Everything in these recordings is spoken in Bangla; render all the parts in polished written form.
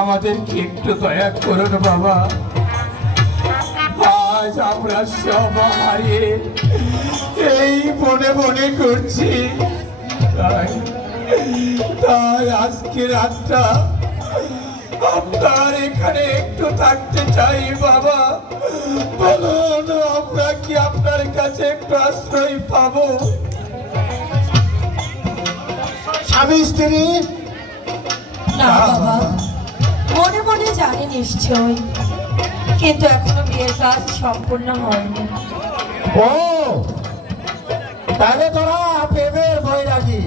আমাদেরকে একটু দয়া করুন বাবা। আজ আমরা সব হারিয়ে এই বনে বনে করছি, তাই তাই আজকে রাতটা আপনার এখানে একটু থাকতে চাই বাবা। বলুন, আমরা কি আপনার কাছে একটু আশ্রয় পাবো? স্বামী স্ত্রী না বাবা, মনে মনে জানি নিশ্চয়, কিন্তু এখনো বিয়ের কাজ সম্পূর্ণ হয়নি। ও তাহলে তোরা প্রেমের বৈরাগী।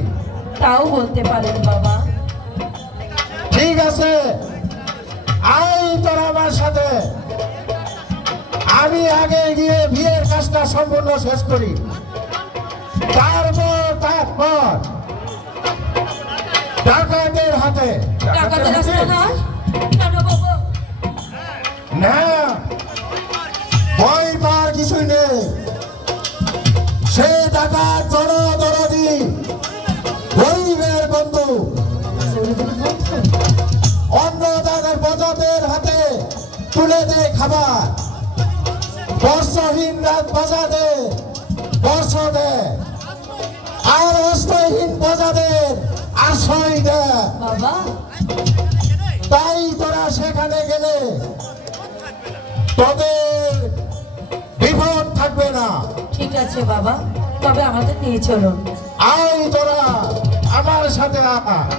তাও বলতে পারেন বাবা। ঠিক আছে, আই তোরা আমার সাথে। আমি আগে গিয়ে বিয়ের কাজটা সম্পূর্ণ শেষ করি, তারপর ডাকাতের হাতে। টাকাতে রাস্তা নয় না না বাবা। না, ভয় পাওয়ার কিছুই নেই। সে ডাকাত জনদরদি, গরিবের বন্ধু। অন্য তাদের প্রজাদের হাতে তুলে দেয় খাবার, বর্ষহীন রাত বাজাদের বর্ষ দেয়, আর অস্ত্রহীন প্রজাদের আশ্রয় দেয়। বাবা তাই তোরা সেখানে গেলে তোদের বিপদ থাকবে না। ঠিক আছে বাবা, তবে আমাদের নিয়ে চলুন। আয় তোরা আমার সাথে আয়।